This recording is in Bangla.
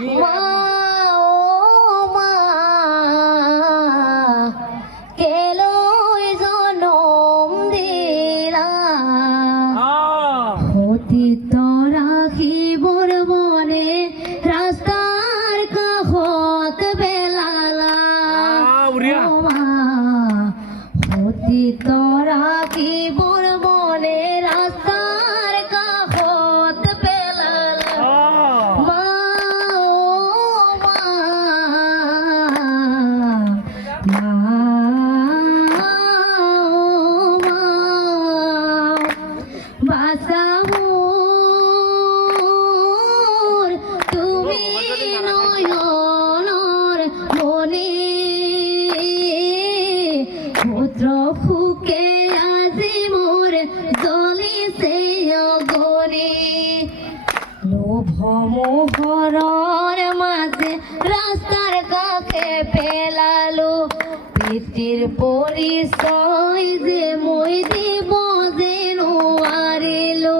মা ও মা কেলো জনম দিলা হতি রাখিবর বনে রাস্তার কাষত বেলালা ও মা হতি রাখিবর বনে রাস্তার কাষত বেলালা মা ও মা মা ও মা বাসাহুর তুমি নয়নর মনে পুত্র ফুকে আজি মোর জ্বলিছে অগনি লোভ মোহৰৰ মাঝে রাস্তার কাষে পেলালো পিতৃৰ পৰিচয় যে মই দিব যে নোৱাৰিলো